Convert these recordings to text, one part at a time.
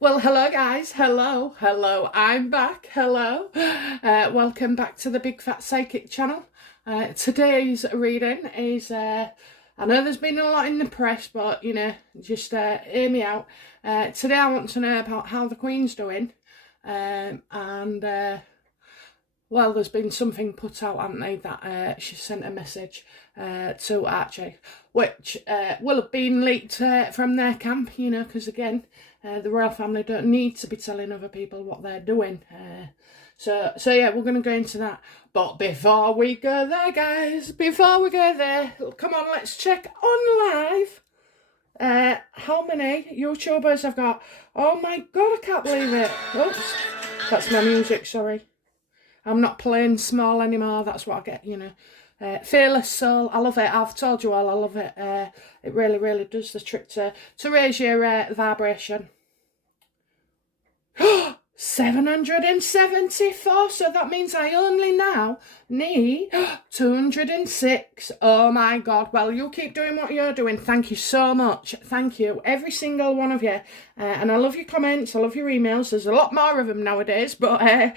Well, hello guys, hello, I'm back, hello. Welcome back to the Big Fat Psychic channel. Today's reading is, I know there's been a lot in the press, but, just hear me out. Today I want to know about how the Queen's doing, well, there's been something put out, haven't they, that she sent a message to Archie, which will have been leaked from their camp, because again, the royal family don't need to be telling other people what they're doing. So yeah, we're going to go into that. But before we go there, guys, come on, let's check on live. How many YouTubers I've got. Oh my God, I can't believe it. Oops, that's my music, sorry. I'm not playing small anymore, that's what I get, Fearless Soul, I love it. I've told you all I love it. It really, really does the trick to raise your vibration. 774, so that means I only now need 206. Oh my God. Well, you keep doing what you're doing. Thank you so much. Thank you, every single one of you. And I love your comments, I love your emails. There's a lot more of them nowadays, but I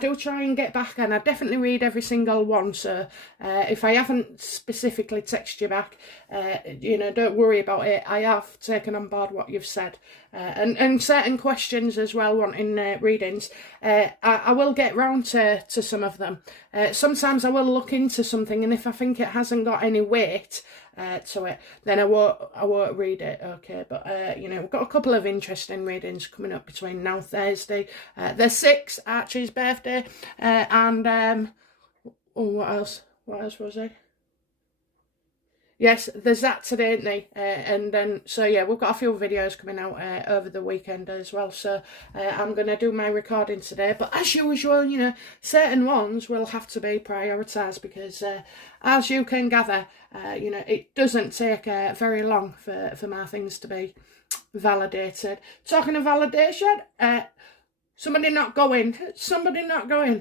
do try and get back, and I definitely read every single one. So if I haven't specifically texted you back, don't worry about it. I have taken on board what you've said, and certain questions as well, wanting readings. I will get round to some of them. Sometimes I will look into something, and if I think it hasn't got any weight to it, then I won't read it. Okay, but we've got a couple of interesting readings coming up between now Thursday, the 6th, Archie's birthday, and what else was it? Yes, there's that today, isn't there? And then, so yeah, we've got a few videos coming out over the weekend as well. So I'm going to do my recording today. But as usual, certain ones will have to be prioritised because, as you can gather, it doesn't take very long for my things to be validated. Talking of validation, somebody not going.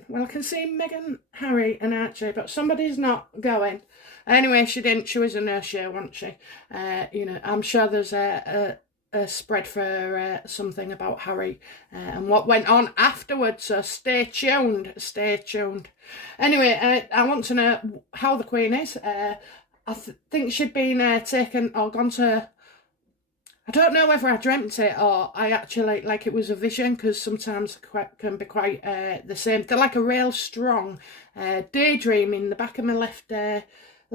Well, I can see Meghan, Harry and Archie, but somebody's not going. Anyway, she didn't. She was a no-show, wasn't she? I'm sure there's a spread for something about Harry and what went on afterwards, so stay tuned. Anyway, I want to know how the Queen is. I think she'd been taken or gone to... I don't know whether I dreamt it or I actually, like it was a vision, because sometimes can be quite the same. They're like a real strong daydream in the back of my left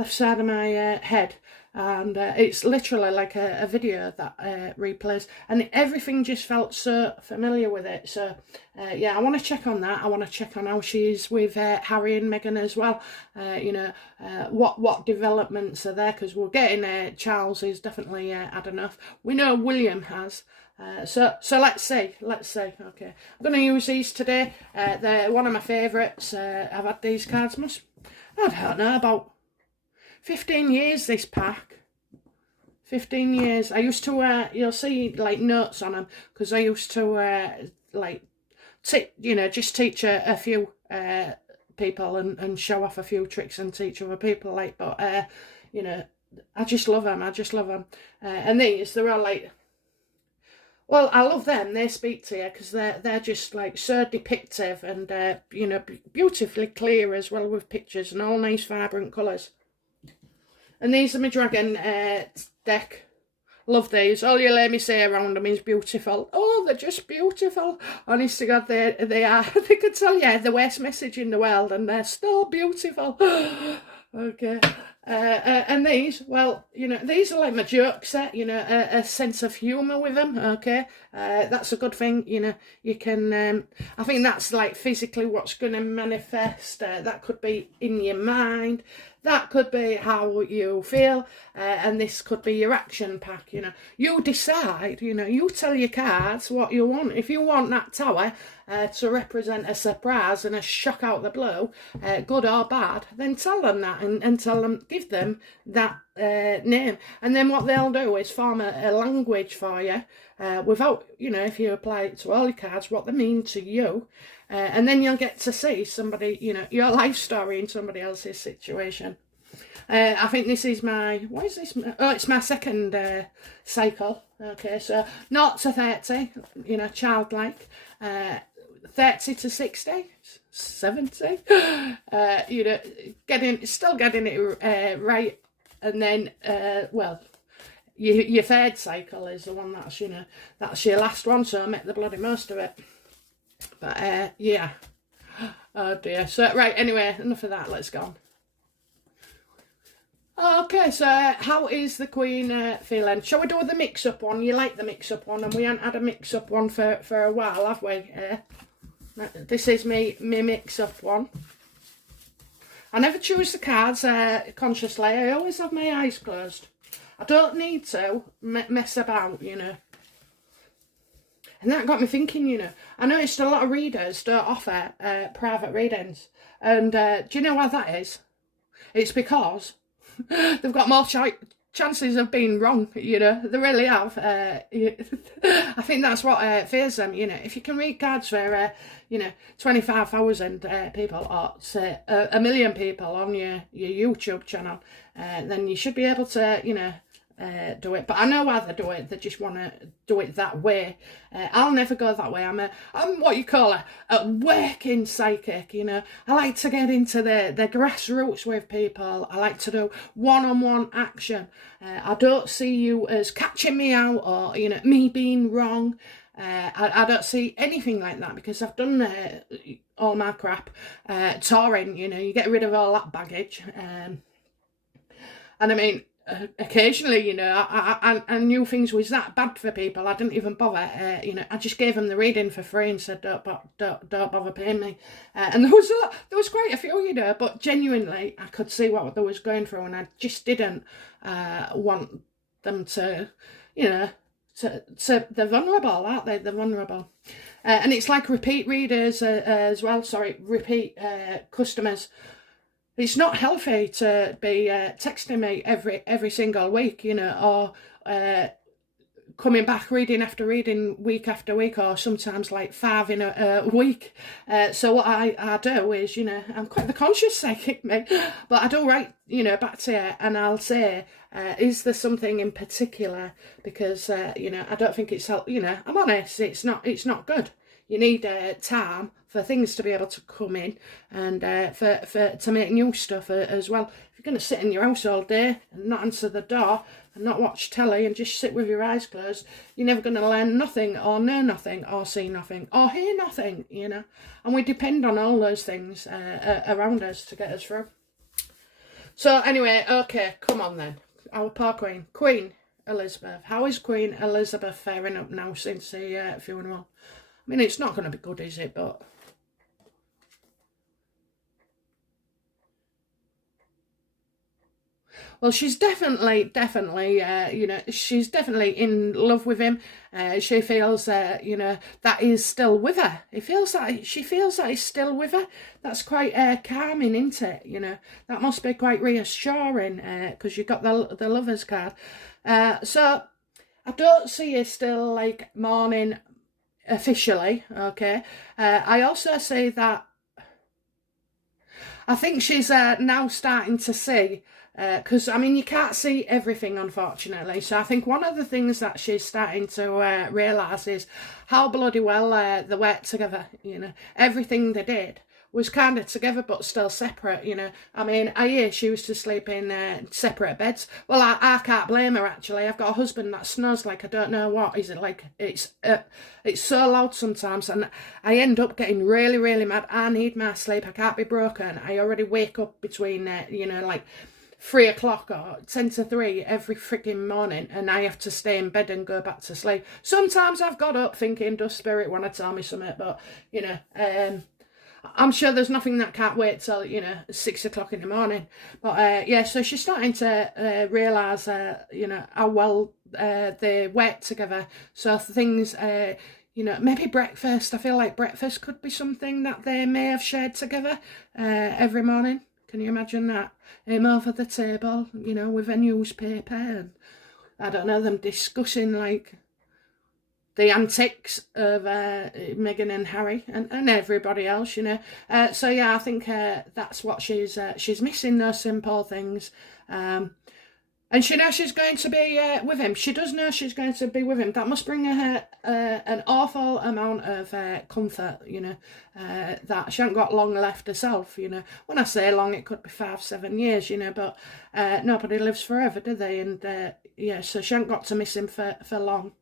side of my head, and it's literally like a video that replays, and everything just felt so familiar with it. So yeah, I want to check on that. I want to check on how she's with Harry and Meghan as well. What developments are there, because we're getting Charles is definitely had enough. We know William has. So let's see. Okay, I'm going to use these today. They're one of my favourites. I've had these cards, I don't know, about 15 years, this pack. 15 years. I used to, you'll see, like, notes on them, because I used to, just teach a few people and show off a few tricks and teach other people, like, but, I just love them. And these, they're all, like... Well, I love them. They speak to you because they're just like so depictive and beautifully clear as well, with pictures and all nice vibrant colours. And these are my dragon deck. Love these. All you'll hear me say around them is beautiful. Oh, they're just beautiful. Honest to God, they are. They could tell you the worst message in the world, and they're still beautiful. Okay. And these, well, these are like my joke set, a sense of humour with them, okay? That's a good thing, you can, I think that's like physically what's going to manifest. That could be in your mind, that could be how you feel, and this could be your action pack, You decide, you tell your cards what you want. If you want that tower to represent a surprise and a shock out the blue, good or bad, then tell them that and tell them, give them that name, and then what they'll do is form a language for you without, if you apply it to all your cards, what they mean to you, and then you'll get to see somebody, your life story in somebody else's situation. I think this is my, what is this? Oh, it's my second cycle. Okay, so 0 to 30, you know, childlike. 30 to 60, 70, you know, still getting it right. And then, well, your third cycle is the one that's, you know, that's your last one, so I make the bloody most of it. But, yeah. Oh dear. So, right, anyway, enough of that, let's go on. Okay, so how is the Queen feeling? Shall we do the mix-up one? You like the mix-up one, and we haven't had a mix-up one for a while, have we? This is me mix-up one. I never choose the cards consciously. I always have my eyes closed. I don't need to mess about, you know. And that got me thinking, you know. I noticed a lot of readers don't offer private readings. And do you know why that is? It's because they've got more chances of being wrong, you know. They really have. I think that's what fears them, you know. If you can read cards for, you know, 25,000 people, or say 1 million people on your YouTube channel, then you should be able to, you know, do it. But I know why they do it. They just want to do it that way. I'll never go that way. I'm what you call a working psychic, you know. I like to get into the grassroots with people. I like to do one-on-one action. I don't see you as catching me out, or, you know, me being wrong. I don't see anything like that, because I've done all my crap touring, you know. You get rid of all that baggage, and I mean, occasionally, you know, I knew things was that bad for people. I didn't even bother. You know, I just gave them the reading for free and said, don't bother paying me. And there was quite a few, you know, but genuinely I could see what they was going through, and I just didn't want them to, you know, they're vulnerable, aren't they? They're vulnerable. And it's like repeat readers as well. Sorry, repeat customers. It's not healthy to be texting me every single week, you know, or coming back reading after reading, week after week, or sometimes like 5 in a week. So what I do is, you know, I'm quite the conscious psychic, me, but I do write, you know, back to you, and I'll say, is there something in particular? Because, you know, I don't think it's, you know, I'm honest, it's not good. You need time for things to be able to come in, and to make new stuff as well. If you're going to sit in your house all day and not answer the door and not watch telly and just sit with your eyes closed, you're never going to learn nothing, or know nothing, or see nothing, or hear nothing, you know. And we depend on all those things around us to get us through. So anyway, okay, come on then. Our poor Queen Elizabeth. How is Queen Elizabeth faring up now since the funeral? I mean, it's not going to be good, is it? But well, she's definitely, you know, she's definitely in love with him. She feels, you know, that he's still with her. She feels that he's still with her. That's quite calming, isn't it? You know, that must be quite reassuring, because you got the lover's card. So I don't see her still like mourning officially, okay. I also see that I think she's now starting to see, because I mean, you can't see everything, unfortunately. So I think one of the things that she's starting to realise is how bloody well they worked together. You know, everything they did was kind of together but still separate, you know. I mean, I hear she used to sleep in separate beds. Well, I can't blame her, actually. I've got a husband that snores like I don't know what. Is it like, it's so loud sometimes, and I end up getting really, really mad. I need my sleep. I can't be broken. I already wake up between, you know, like 3 o'clock or 10 to 3 every freaking morning, and I have to stay in bed and go back to sleep. Sometimes I've got up thinking, does spirit want to tell me something? But, you know, I'm sure there's nothing that can't wait till, you know, 6 o'clock in the morning. But, yeah, so she's starting to realise, you know, how well they work together. So things, you know, maybe breakfast. I feel like breakfast could be something that they may have shared together every morning. Can you imagine that? Him over the table, you know, with a newspaper, and I don't know, them discussing, like, the antics of Meghan and Harry and everybody else, you know. So yeah, I think that's what she's missing, those simple things. And she knows she's going to be with him. She does know she's going to be with him. That must bring her an awful amount of comfort, you know, that she hasn't got long left herself, you know. When I say long, it could be 5-7 years, you know, but nobody lives forever, do they? And yeah, so she hasn't got to miss him for long.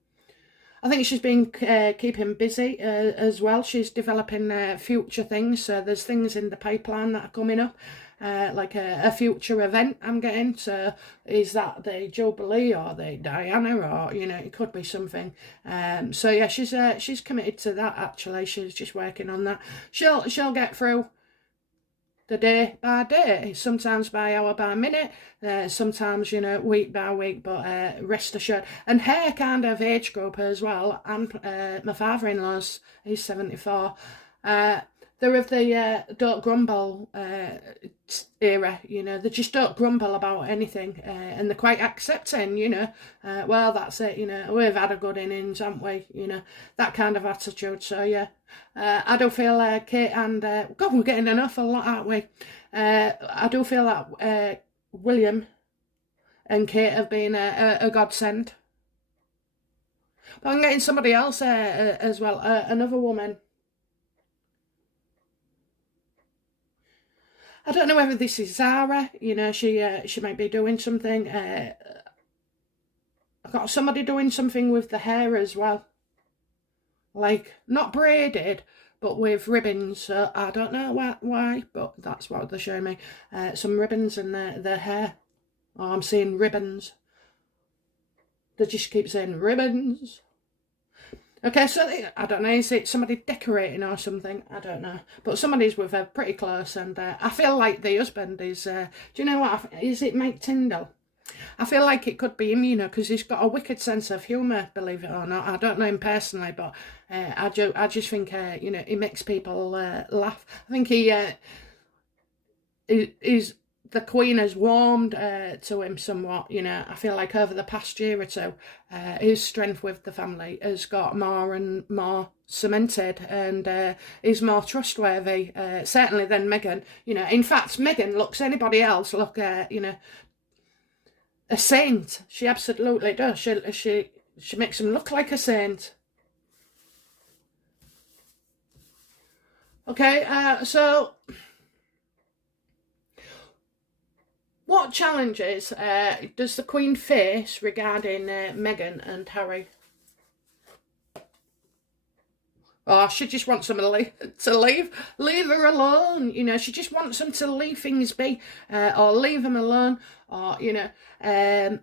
I think she's been keeping busy as well. She's developing future things. So there's things in the pipeline that are coming up, like a future event I'm getting. So is that the Jubilee or the Diana, or, you know, it could be something. So yeah, she's committed to that, actually. She's just working on that. She'll get through the day by day, sometimes by hour by minute, sometimes, you know, week by week, but rest assured. And her kind of age group as well, and my father-in-law's, he's 74, they're of the don't grumble era, you know. They just don't grumble about anything, and they're quite accepting, you know. Well, that's it, you know, we've had a good innings, haven't we, you know, that kind of attitude. So yeah, I do feel Kate and God, we're getting an awful lot, aren't we? I do feel that William and Kate have been a godsend. But I'm getting somebody else as well, another woman. I don't know whether this is Zara, you know, she might be doing something. I've got somebody doing something with the hair as well. Like, not braided, but with ribbons. So I don't know why, but that's what they're showing me. Some ribbons in their hair. Oh, I'm seeing ribbons. They just keep saying ribbons. Okay, so I don't know, is it somebody decorating or something? I don't know. But somebody's with her pretty close, and I feel like the husband is, do you know what, is it Mike Tyndall? I feel like it could be him, you know, because he's got a wicked sense of humour, believe it or not. I don't know him personally, but I just think, you know, he makes people laugh. I think he's... The Queen has warmed to him somewhat, you know. I feel like over the past year or two, his strength with the family has got more and more cemented, and is more trustworthy, certainly than Meghan. You know, in fact, Meghan looks anybody else, look, you know, a saint. She absolutely does. She makes him look like a saint. Okay, so... what challenges does the Queen face regarding Meghan and Harry? Oh, she just wants them to leave her alone. You know, she just wants them to leave things be, or leave them alone, or, you know. I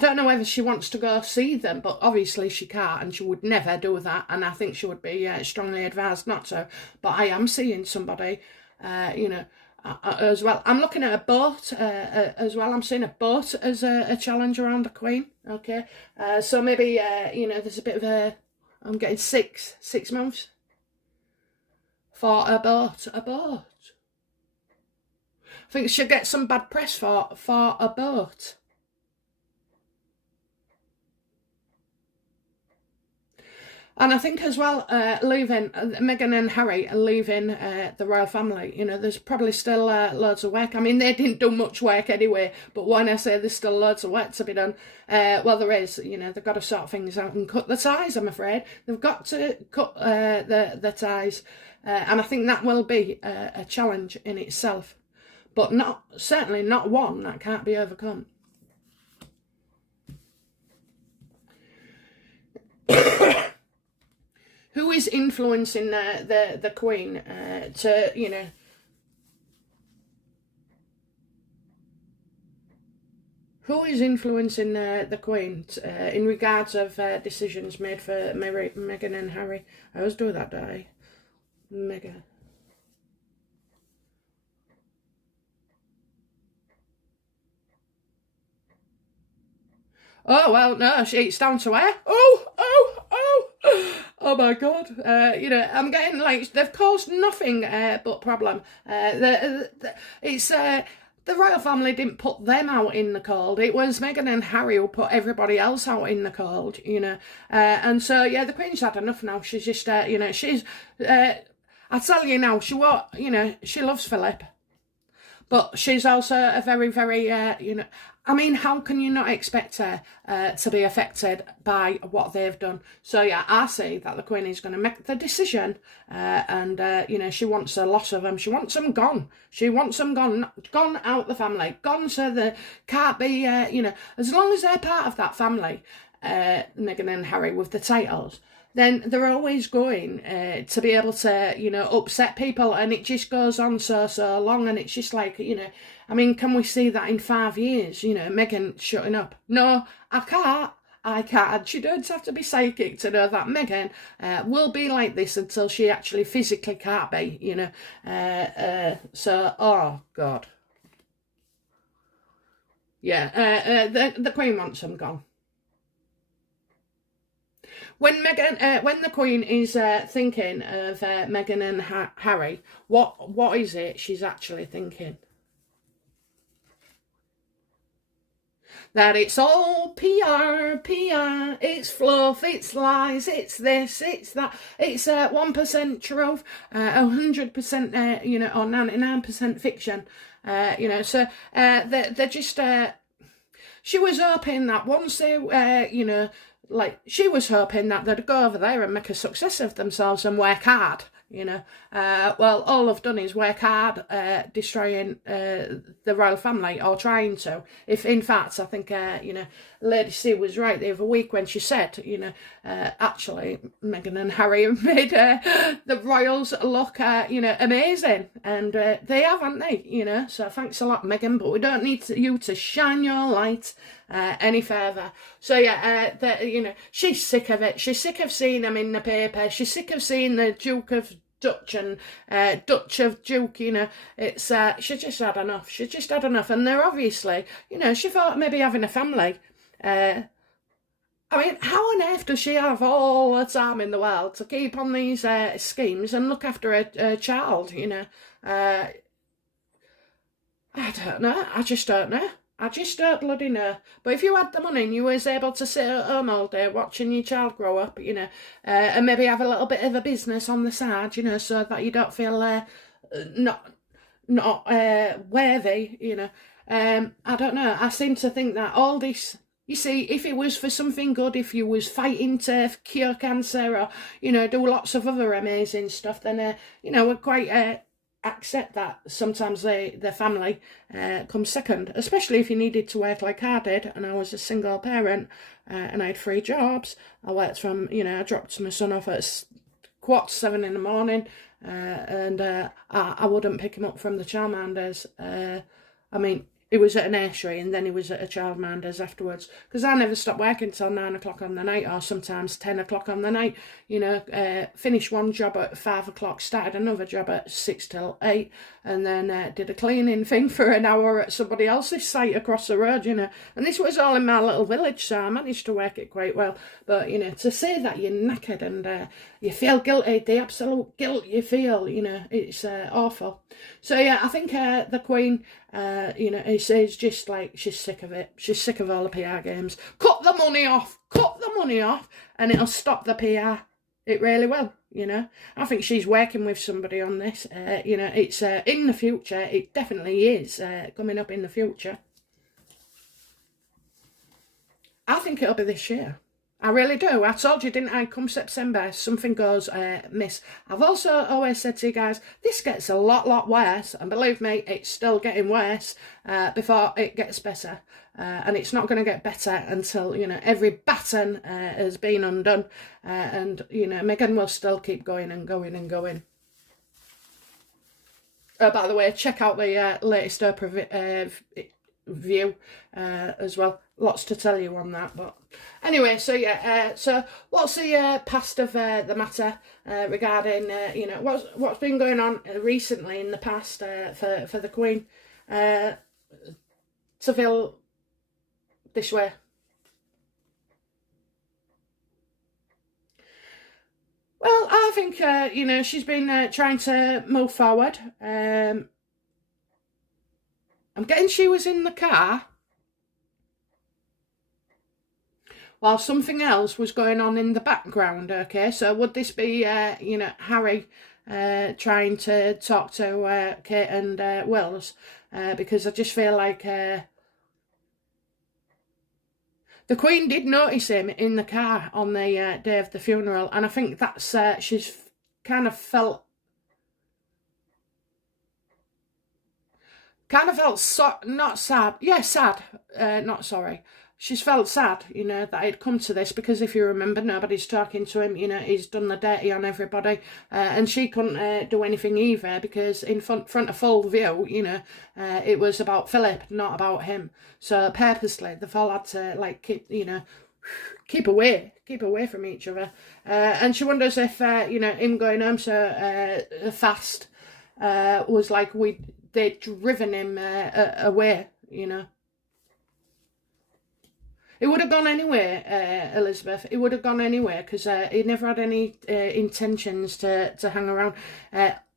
don't know whether she wants to go see them, but obviously she can't, and she would never do that, and I think she would be strongly advised not to. But I am seeing somebody... you know, as well. I'm looking at a boat as well. I'm seeing a boat as a challenge around the Queen. Okay, so maybe you know, there's a bit of a... I'm getting six months for a boat. I think she'll get some bad press for a boat. And I think as well, leaving Meghan and Harry and leaving the royal family, you know, there's probably still loads of work. I mean, they didn't do much work anyway, but when I say there's still loads of work to be done, well, there is. You know, they've got to sort things out and cut the ties, I'm afraid. They've got to cut the ties, and I think that will be a challenge in itself, but certainly not one that can't be overcome. Who is influencing the Queen to, you know... Who is influencing the Queen in regards of decisions made for Meghan and Harry? I always do that, don't I? Meghan. Oh, well, no, it's down to her. Oh my God. You know, I'm getting like, they've caused nothing but problem. It's the royal family didn't put them out in the cold. It was Meghan and Harry who put everybody else out in the cold, you know. And so, yeah, the Queen's had enough now. She's just, you know, she's, I tell you now, she won't, you know, she loves Philip. But she's also a very, very, you know, I mean, how can you not expect her to be affected by what they've done? So, yeah, I see that the Queen is going to make the decision and, you know, she wants a lot of them. She wants them gone. She wants them gone out the family, gone so they can't be, you know, as long as they're part of that family, Meghan and Harry with the titles, then they're always going to be able to, you know, upset people, and it just goes on so long, and it's just like, you know, I mean, can we see that in 5 years, you know, Meghan shutting up? No, I can't. She don't have to be psychic to know that Meghan will be like this until she actually physically can't be, you know. So, oh, God. Yeah, the Queen wants them gone. When the Queen is thinking of Meghan and Harry, what is it she's actually thinking? That it's all PR, it's fluff, it's lies, it's this, it's that, it's 1% truth, 100%, you know, or 99% fiction, you know. So they're just. She was hoping that once they, you know. Like, she was hoping that they'd go over there and make a success of themselves and work hard, you know. Well, all they've done is work hard, destroying the royal family, or trying to. If, in fact, I think, you know, Lady C was right the other week when she said, you know, actually, Meghan and Harry have made the royals look, you know, amazing. And they have, haven't they, you know. So thanks a lot, Meghan, but we don't need you to shine your light any further. So yeah, you know, she's sick of it. She's sick of seeing them in the paper. She's sick of seeing the Duke of Dutch and Dutch of Duke, you know. It's she just had enough. She just had enough. And they're obviously, you know, she thought maybe having a family. I mean, how on earth does she have all the time in the world to keep on these schemes and look after a child, you know? I don't know. I just don't know. I just don't bloody know. But if you had the money and you was able to sit at home all day watching your child grow up, you know, and maybe have a little bit of a business on the side, you know, so that you don't feel not worthy, you know. I don't know. I seem to think that all this, you see, if it was for something good, if you was fighting to cure cancer or, you know, do lots of other amazing stuff, then, you know, we're quite... accept that sometimes the family comes second, especially if you needed to work like I did, and I was a single parent and I had 3 jobs. I worked from, you know, I dropped my son off at 7:15 in the morning, and I wouldn't pick him up from the childminders. I mean, he was at a nursery and then he was at a childminder's afterwards, because I never stopped working till 9 o'clock on the night, or sometimes 10 o'clock on the night, you know. Finished one job at 5 o'clock, started another job at 6 till 8, and then did a cleaning thing for an hour at somebody else's site across the road, you know. And this was all in my little village, so I managed to work it quite well. But, you know, to say that you're knackered and you feel guilty, the absolute guilt you feel, you know, it's awful. So yeah, I think the Queen, you know, is just like, she's sick of it. She's sick of all the PR games. Cut the money off, and it'll stop the PR. It really will, you know. I think she's working with somebody on this. You know, it's in the future. It definitely is coming up in the future. I think it'll be this year. I really do. I told you, didn't I? Come September, something goes miss. I've also always said to you guys, this gets a lot worse. And believe me, it's still getting worse before it gets better. And it's not going to get better until, you know, every baton has been undone. And, you know, Meghan will still keep going and going and going. By the way, check out the latest Oprah view as well. Lots to tell you on that, but anyway, so yeah, so what's the past of the matter regarding you know, what's been going on recently in the past for the Queen to feel this way? Well, I think you know, she's been trying to move forward. I'm getting she was in the car while something else was going on in the background, okay? So would this be, Harry trying to talk to Kate and Wills? Because I just feel like the Queen did notice him in the car on the day of the funeral, and I think that's, she's kind of felt not sad, yeah, sad, not sorry. She's felt sad, that he'd come to this, because if you remember, nobody's talking to him, he's done the dirty on everybody, and she couldn't do anything either, because in front of full view, it was about Philip, not about him. So purposely, they've all had to, keep away from each other. And she wonders if, him going home so fast was like they'd driven him away, It would have gone anywhere, Elizabeth. It would have gone anywhere, because he never had any intentions to hang around.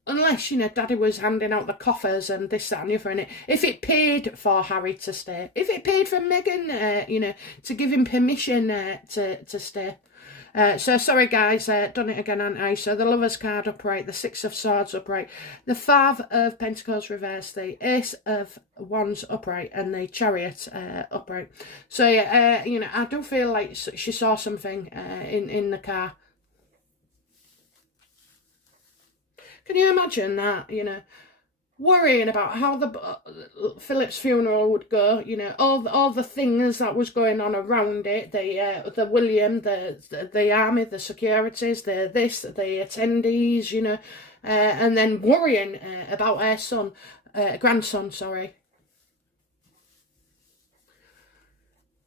Unless, Daddy was handing out the coffers and this, that and the other. And if it paid for Harry to stay, if it paid for Meghan, to give him permission to stay. So sorry guys, done it again, haven't I? So the Lover's card upright, the Six of Swords upright, the Five of Pentacles reversed, the Ace of Wands upright, and the Chariot upright. So yeah, I do feel like she saw something in the car. Can you imagine that, worrying about how the Philip's funeral would go, all the things that was going on around it, the William, the army, the securities, the attendees, and then worrying about her grandson, sorry.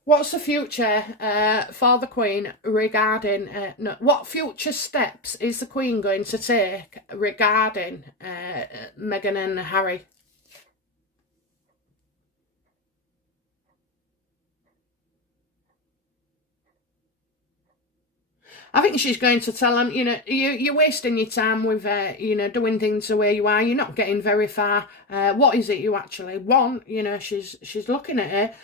What's the future for the Queen regarding... what future steps is the Queen going to take regarding Meghan and Harry? I think she's going to tell them, you're wasting your time with, doing things the way you are. You're not getting very far. What is it you actually want? She's looking at it.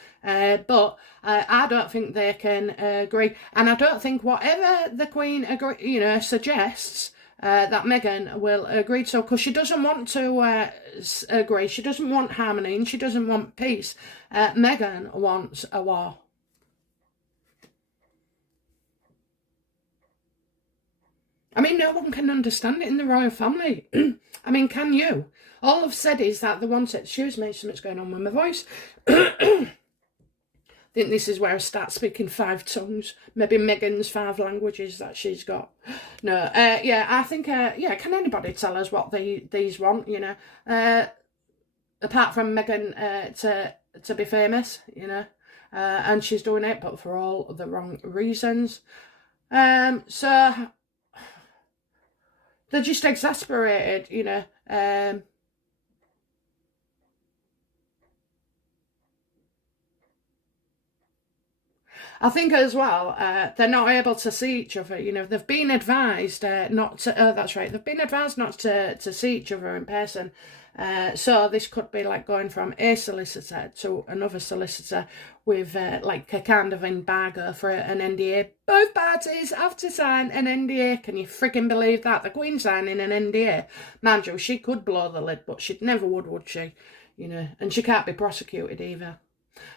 But I don't think they can agree. And I don't think whatever the Queen suggests, that Meghan will agree to, because she doesn't want to agree. She doesn't want harmony, and she doesn't want peace. Meghan wants a war. I mean, no one can understand it in the royal family. I mean, can you? All I've said is that the one said, excuse me, something's going on with my voice. I think this is where I start speaking 5 tongues. Maybe Meghan's 5 languages that she's got. No, yeah, I think, can anybody tell us what these want, apart from Meghan to be famous, and she's doing it, but for all the wrong reasons. So... they're just exasperated, I think as well, they're not able to see each other. They've been advised not to. Oh, that's right. They've been advised not to see each other in person. So this could be like going from a solicitor to another solicitor with like a kind of embargo for an NDA. Both parties have to sign an NDA. Can you freaking believe that? The Queen signing an NDA. Mind you, she could blow the lid, but she never would she? And she can't be prosecuted either.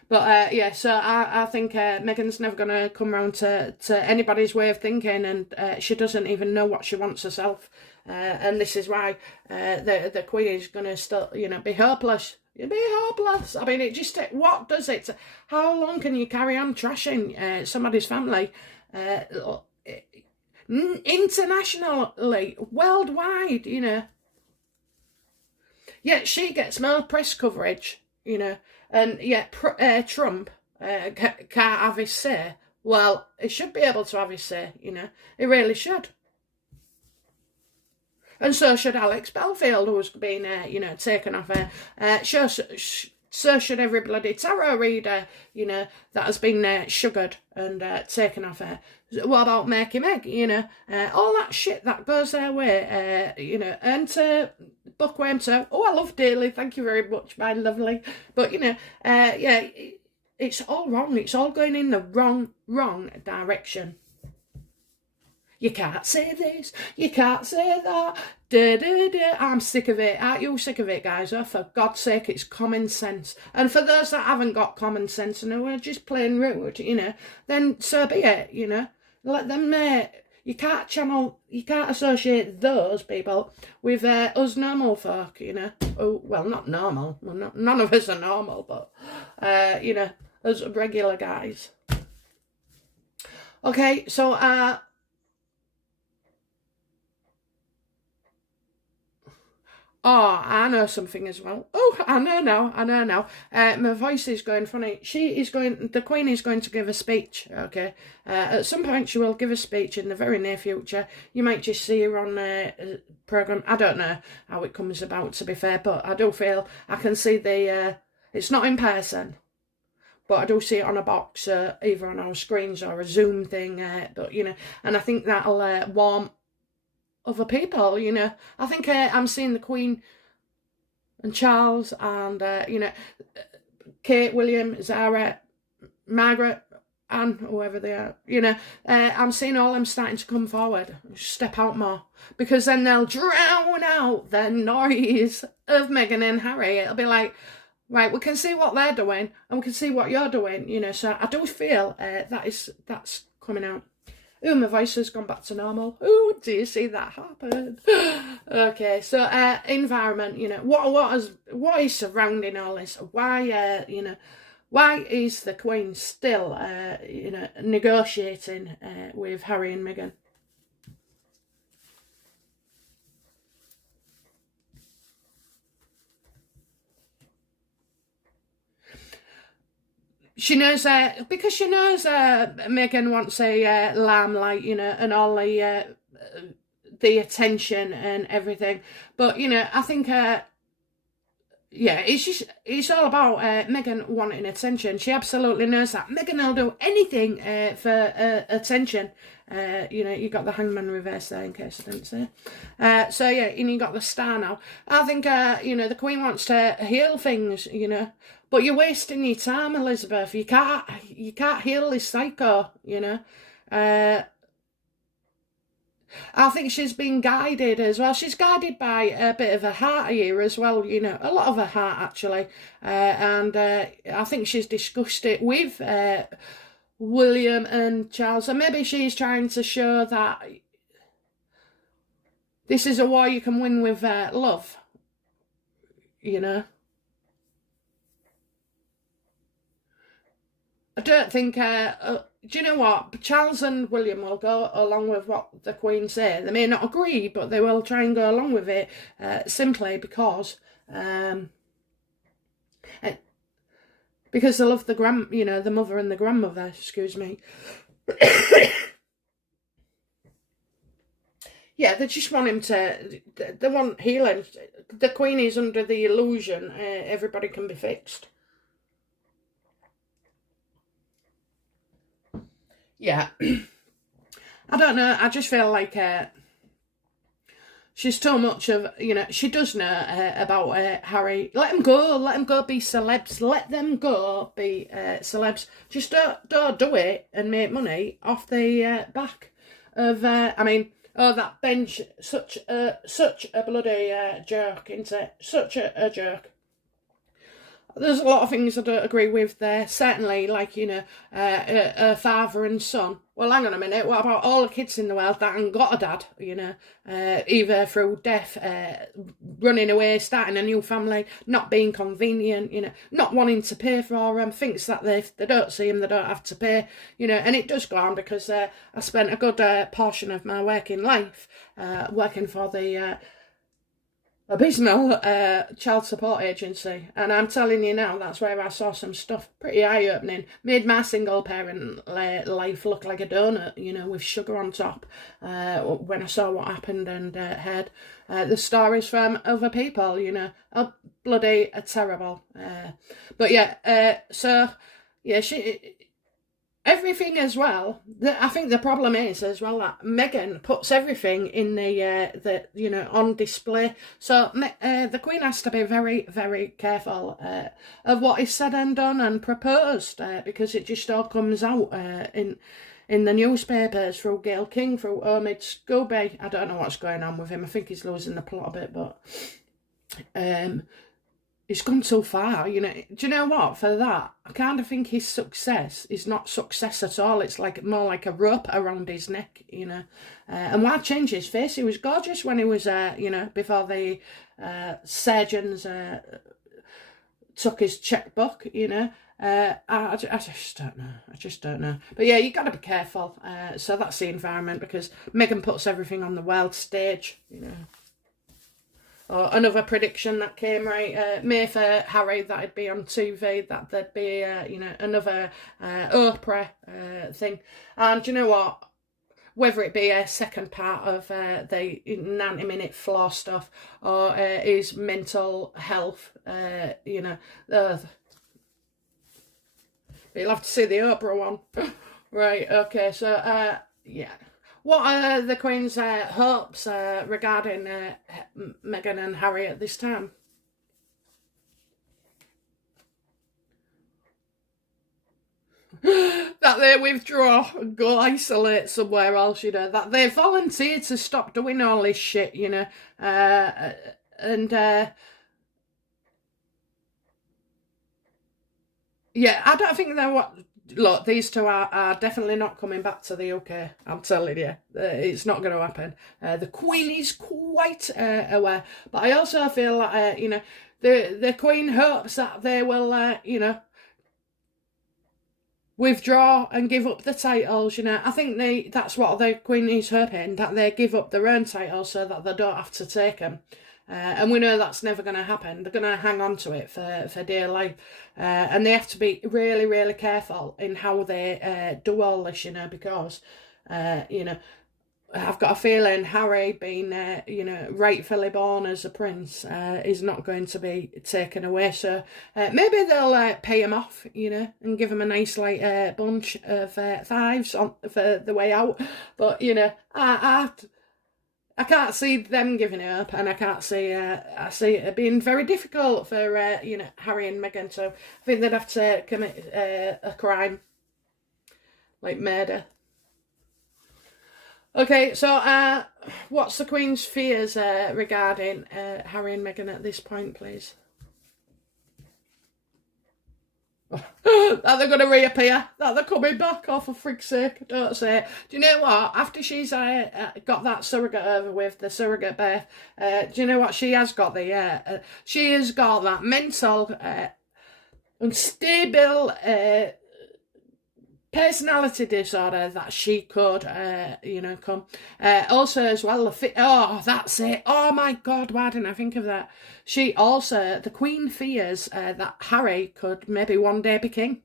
But yeah, so I think Meghan's never going to come round to anybody's way of thinking, and she doesn't even know what she wants herself. And this is why the Queen is going to still, be hopeless. You'll be hopeless. I mean, it just, what does it? How long can you carry on trashing somebody's family? Internationally, worldwide, Yet she gets more press coverage, and yet Trump can't have his say. Well, he should be able to have his say, He really should. And so should Alex Bellfield, who's been, taken off So should every bloody tarot reader, you know, that has been sugared and taken off her. What about Makey Meg, you know? All that shit that goes their way, you know, and to Bookworm too. Oh, I love Daily, thank you very much, my lovely. But, you know, yeah, it's all wrong. It's all going in the wrong direction. You can't say this, you can't say that, I'm sick of it. Aren't you sick of it, guys? Oh, for God's sake, it's common sense. And for those that haven't got common sense and who are just plain rude, you know, then so be it, you know. Let them, you can't associate those people with us normal folk, you know. Oh, well, not normal. Well, none of us are normal, but, you know, as regular guys. Okay, so, oh, I know something as well. Oh, I know now. My voice is going funny. The Queen is going to give a speech, okay? At some point she will give a speech in the very near future. You might just see her on a programme. I don't know how it comes about, to be fair, but I do feel I can see it's not in person, but I do see it on a box, either on our screens or a Zoom thing, but, you know, and I think that'll warm other people, you know. I think I'm seeing the Queen and Charles and, you know, Kate, William, Zara, Margaret, and whoever they are, you know. I'm seeing all them starting to come forward, step out more, because then they'll drown out the noise of Meghan and Harry. It'll be like, right, we can see what they're doing and we can see what you're doing, you know. So I do feel that's coming out. Ooh, my voice has gone back to normal. Ooh, do you see that happen? Okay, so environment, you know, what is surrounding all this? Why, you know, why is the Queen still, you know, negotiating with Harry and Meghan? She knows, because she knows Meghan wants a limelight, you know, and all the attention and everything. But, you know, I think, yeah, it's all about Meghan wanting attention. She absolutely knows that. Meghan will do anything for attention. You know, you got the Hangman reverse there, in case I didn't say. So, yeah, and you got the star now. I think, you know, the Queen wants to heal things, you know. But you're wasting your time, Elizabeth. You can't heal this psycho, you know. I think she's been guided as well. She's guided by a bit of a heart here as well, you know. A lot of her heart, actually. And I think she's discussed it with William and Charles. And maybe she's trying to show that this is a war you can win with love, you know. I don't think, do you know what? Charles and William will go along with what the Queen say. They may not agree, but they will try and go along with it simply because they love the mother and the grandmother, excuse me. Yeah, they just want him to, they want healing. The Queen is under the illusion everybody can be fixed. Yeah, I don't know, I just feel like she's too much of, you know, she does know about Harry. Let them go be celebs, let them go be celebs. Just don't do it and make money off the back of, I mean, oh, that bench, such a bloody jerk, isn't it? Such a jerk. There's a lot of things I don't agree with there. Certainly, like, you know, a father and son. Well, hang on a minute. What about all the kids in the world that haven't got a dad, you know? Either through death, running away, starting a new family, not being convenient, you know, not wanting to pay for them, thinks that they don't see him, they don't have to pay, you know. And it does go on because I spent a good portion of my working life working for the abysmal child support agency, and I'm telling you now, that's where I saw some stuff pretty eye-opening. Made my single parent life look like a donut, you know, with sugar on top, when I saw what happened and heard the stories from other people, you know. Oh, bloody terrible. But yeah, so yeah, everything as well. I think the problem is as well that Meghan puts everything in the you know, on display. So the Queen has to be very, very careful of what is said and done and proposed, because it just all comes out in the newspapers through Gayle King, through Omid Scobie. I don't know what's going on with him. I think he's losing the plot a bit, but it's gone too far, you know. Do you know what? For that, I kind of think his success is not success at all. It's like more like a rope around his neck, you know. And why change his face? He was gorgeous when he was, you know, before the surgeons took his checkbook, you know. I just don't know. I just don't know. But yeah, you got to be careful. So that's the environment, because Meghan puts everything on the world stage, you know. Or another prediction that came right, May for Harry, that'd be on TV, that there'd be, you know, another Oprah thing. And you know what? Whether it be a second part of the 90-minute floor stuff, or his mental health, you know, you'll have to see the Oprah one. Right, okay, so, yeah. What are the Queen's hopes regarding Meghan and Harry at this time? That they withdraw and go isolate somewhere else, you know. That they volunteer to stop doing all this shit, you know. And yeah, I don't think they're what... Look, these two are definitely not coming back to the UK. I'm telling you, it's not going to happen. The Queen is quite aware, but I also feel like you know, the Queen hopes that they will, you know, withdraw and give up the titles. You know, I think that's what the Queen is hoping, that they give up their own titles so that they don't have to take them. And we know that's never going to happen. They're going to hang on to it for dear life. And they have to be really, really careful in how they do all this, you know, because, you know, I've got a feeling Harry being, you know, rightfully born as a prince is not going to be taken away. So maybe they'll pay him off, you know, and give him a nice, like, bunch of fives for the way out. But, you know, I can't see them giving it up, and I see it being very difficult for you know, Harry and Meghan. So I think they'd have to commit a crime, like murder. Okay, so what's the Queen's fears regarding Harry and Meghan at this point, please? That they're going to reappear, that they're coming back, oh for frig's sake, don't say it. Do you know what, after she's got that surrogate over with, the surrogate birth, do you know what she has got? She has got that mental unstable personality disorder that she could, you know, come. Also as well, oh, that's it. Oh my God, why didn't I think of that? She also, the Queen fears that Harry could maybe one day be king.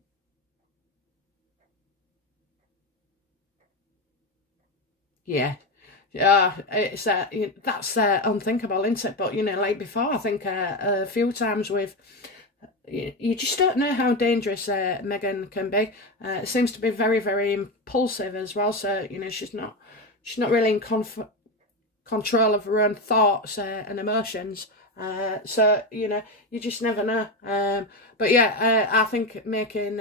Yeah. Yeah, it's that's unthinkable, isn't it? But you know, like before, I think a few times with, you just don't know how dangerous Meghan can be. It seems to be very, very impulsive as well. So you know, she's not really in control of her own thoughts and emotions. So you know, you just never know. But yeah, I think making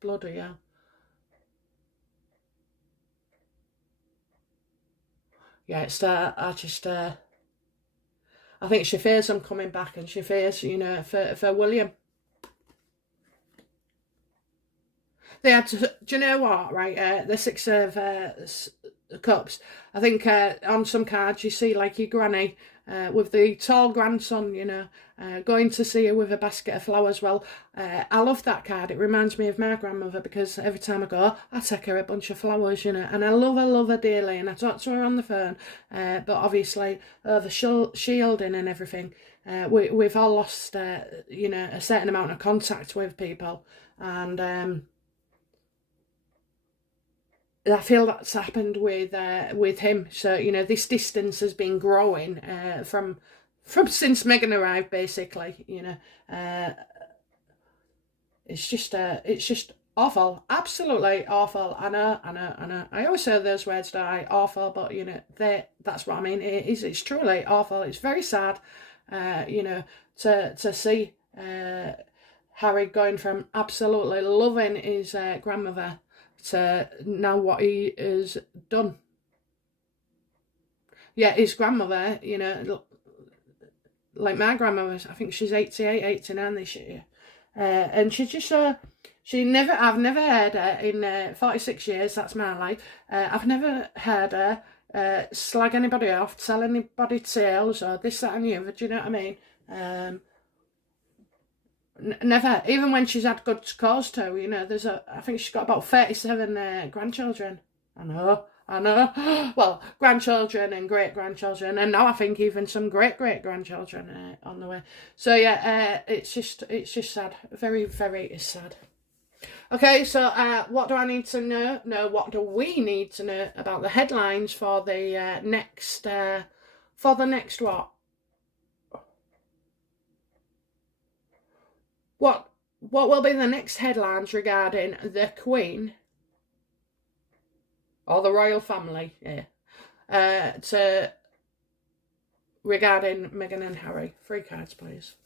bloody hell. Yeah, it's I think she fears them coming back, and she fears, you know, for William. They had to, do you know what, right, the Six of Cups, I think on some cards you see like your granny with the tall grandson, you know, going to see her with a basket of flowers. Well, I love that card. It reminds me of my grandmother, because every time I go, I take her a bunch of flowers, you know, and I love her dearly, and I talk to her on the phone, but obviously the shielding and everything, we've all lost, you know, a certain amount of contact with people, and I feel that's happened with him. So, you know, this distance has been growing from since Meghan arrived, basically. You know, it's just awful, absolutely awful. I know. I always say those words, don't I? Awful, but you know, that's what I mean. It's truly awful. It's very sad, you know, to see Harry going from absolutely loving his grandmother to now what he has done. Yeah, his grandmother, you know, like my grandmother, I think she's 88, 89 this year. And she's just I've never heard her in 46 years, that's my life. I've never heard her slag anybody off, tell anybody tales, or this, that, and the other, do you know what I mean? Never, even when she's had good cause to, you know, I think she's got about 37 grandchildren. I know. Well, grandchildren and great-grandchildren, and now I think even some great-great-grandchildren on the way. So yeah, it's just sad. Very, very sad. Okay, so what do I need to know? No, what do we need to know about the headlines for the next what? What will be the next headlines regarding the Queen or the royal family? Yeah, regarding Meghan and Harry. 3 cards, please.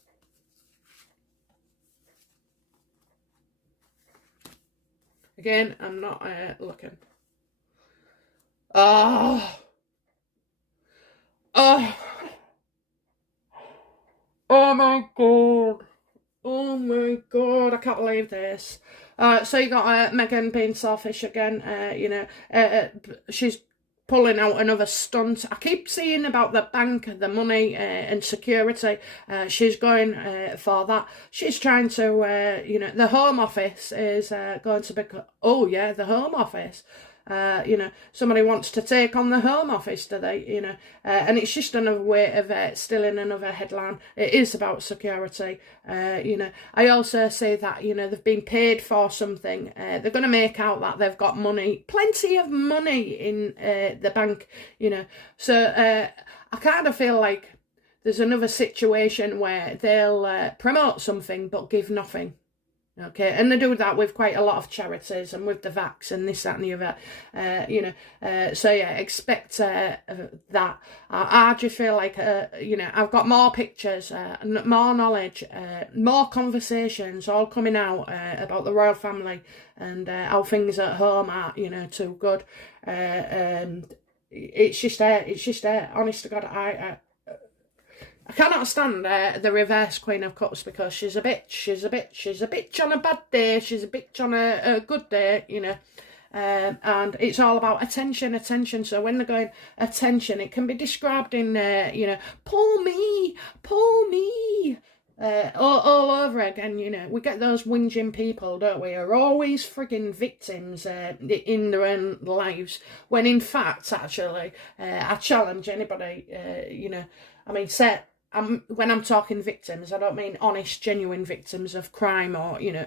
Again, I'm not looking. Oh my god. Oh my god, I can't believe this. So you got Meghan being selfish again. You know, she's pulling out another stunt. I keep seeing about the bank, the money and security. She's going for that. She's trying to, you know, the Home Office is going to be, oh yeah, the Home Office. You know, somebody wants to take on the Home Office, do they? You know, and it's just another way of stealing another headline. It is about security. You know, I also say that, you know, they've been paid for something. They're going to make out that they've got money, plenty of money in the bank, you know. So I kind of feel like there's another situation where they'll promote something but give nothing. Okay, and they do that with quite a lot of charities and with the vax and this, that, and the other. You know, so yeah, expect that. I just feel like, you know, I've got more pictures, more knowledge, more conversations all coming out about the royal family and how things at home are, you know, too good. It's just there. Honest to God, I cannot stand the reverse Queen of Cups, because she's a bitch. She's a bitch on a bad day. She's a bitch on a good day, you know. And it's all about attention. So when they're going attention, it can be described in, you know, poor me, all over again, you know. We get those whinging people, don't we, are always frigging victims in their own lives, when in fact, actually, I challenge anybody, you know, I mean, when I'm talking victims, I don't mean honest, genuine victims of crime or, you know,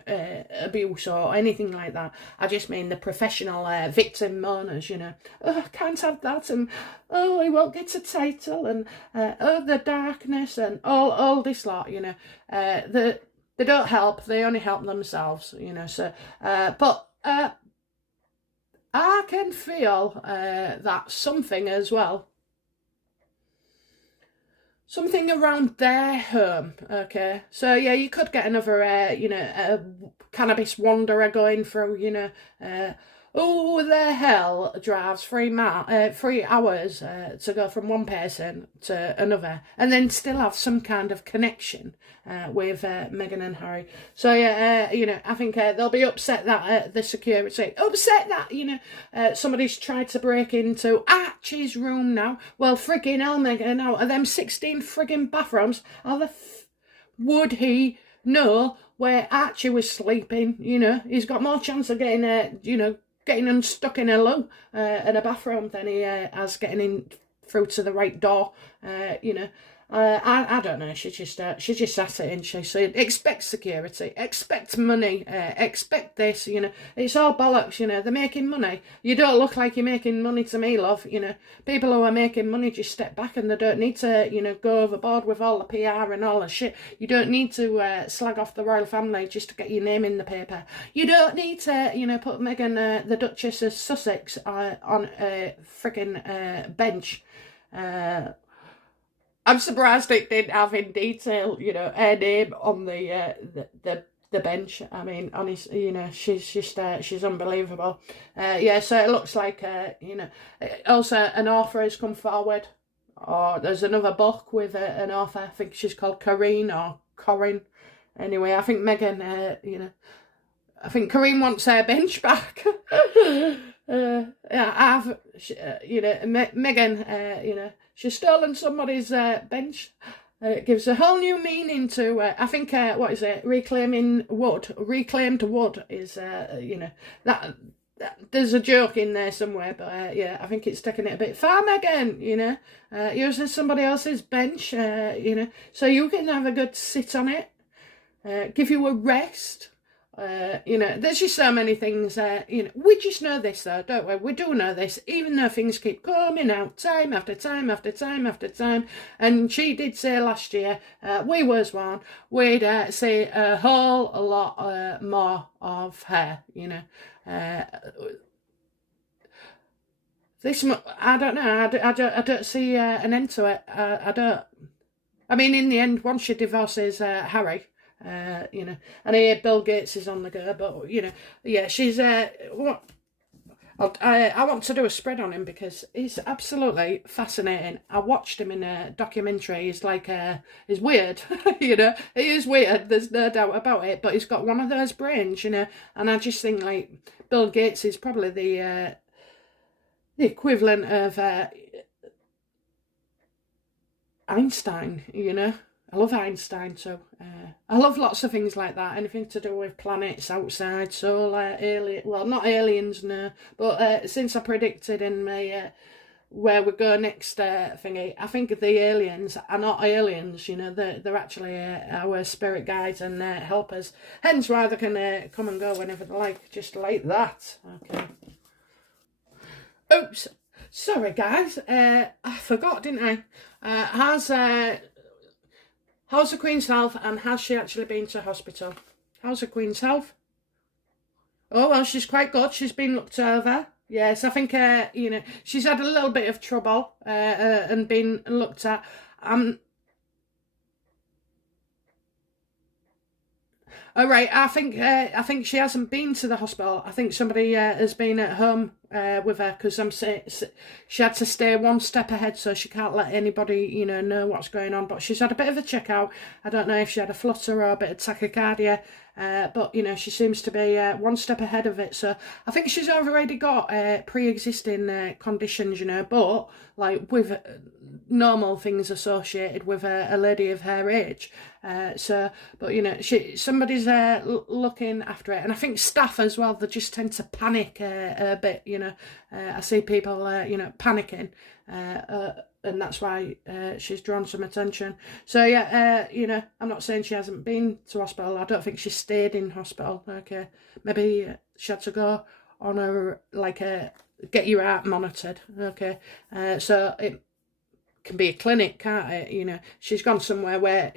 abuse or anything like that. I just mean the professional victim mourners, you know. Oh, I can't have that, and oh, I won't get a title, and oh, the darkness, and all this lot, you know. They don't help, they only help themselves, you know. So, but I can feel that something as well. Something around their home, okay? So, yeah, you could get another, you know, cannabis wanderer going through, you know, who the hell drives 3 hours to go from one person to another and then still have some kind of connection with Meghan and Harry? So yeah, I think they'll be upset that the security, upset that somebody's tried to break into Archie's room now. Well, frigging hell, Meghan, out of them 16 frigging bathrooms, how the would he know where Archie was sleeping? He's got more chance of getting getting unstuck in a loo in a bathroom than he has getting in through to the right door. I don't know. She just sat it in. She said, expect security, expect money, expect this. It's all bollocks. They're making money. You don't look like you're making money to me, love. People who are making money just step back and they don't need to go overboard with all the PR and all the shit. You don't need to slag off the royal family just to get your name in the paper. You don't need to put Meghan, the Duchess of Sussex, on a freaking bench. I'm surprised it didn't have in detail, her name on the bench. I mean, honestly, she's unbelievable. So it looks like, also an author has come forward. Or there's another book with an author. I think she's called Corinne or Corinne. Anyway, I think Meghan, I think Corinne wants her bench back. Meghan, she's stolen somebody's bench. It gives a whole new meaning to, I think, what is it? Reclaimed wood is, that there's a joke in there somewhere, but I think it's taking it a bit far, Meghan, using somebody else's bench, so you can have a good sit on it, give you a rest. There's just so many things, we just know this though, don't we? We do know this, even though things keep coming out time after time after time after time. And she did say last year, we was one, we'd see a whole lot more of her, this, I don't know, I don't see an end to it. I don't. I mean, in the end, once she divorces Harry, and I hear Bill Gates is on the go, but she's what I want to do a spread on him because he's absolutely fascinating. I watched him in a documentary. He's like he's weird, he is weird. There's no doubt about it. But he's got one of those brains, and I just think like Bill Gates is probably the equivalent of Einstein, I love Einstein, so I love lots of things like that. Anything to do with planets outside, solar, alien. Well, not aliens, no. But since I predicted in my where we go next thingy, I think the aliens are not aliens. They're actually our spirit guides and helpers. Hence why they can come and go whenever they like, just like that. Okay. Oops. Sorry, guys. I forgot, didn't I? How's the Queen's health, and has she actually been to hospital? How's the Queen's health? Oh, well, she's quite good. She's been looked over. Yes, I think, she's had a little bit of trouble and been looked at. All right, I think she hasn't been to the hospital. I think somebody has been at home with her because she had to stay one step ahead, so she can't let anybody know what's going on. But she's had a bit of a check out. I don't know if she had a flutter or a bit of tachycardia, but she seems to be one step ahead of it. So I think she's already got pre-existing conditions, but like with normal things associated with a lady of her age. But somebody's looking after it, and I think staff as well. They just tend to panic a bit. I see people panicking, and that's why she's drawn some attention. So I'm not saying she hasn't been to hospital. I don't think she stayed in hospital. Okay, maybe she had to go on get your heart monitored. Okay, so it can be a clinic, can't it? She's gone somewhere where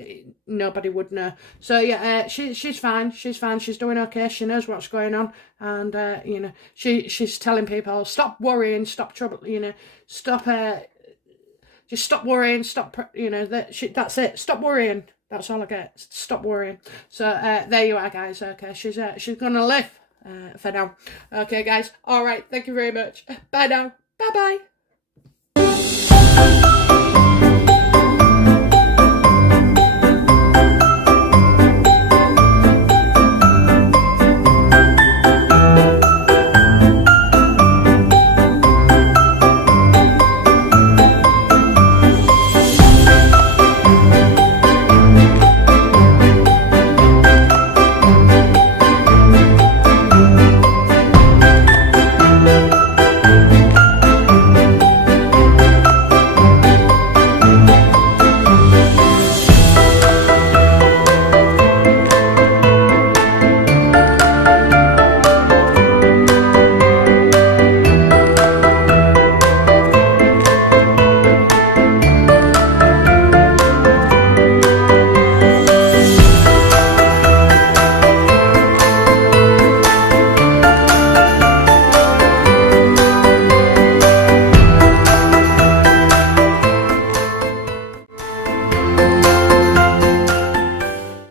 nobody would know. So she's fine. She's fine. She's doing okay. She knows what's going on, and she's telling people, stop worrying, stop trouble. Stop. Just stop worrying. Stop. That's it. Stop worrying. That's all I get. Stop worrying. So there you are, guys. Okay, she's gonna live. for now. Okay, guys. All right. Thank you very much. Bye now. Bye-bye.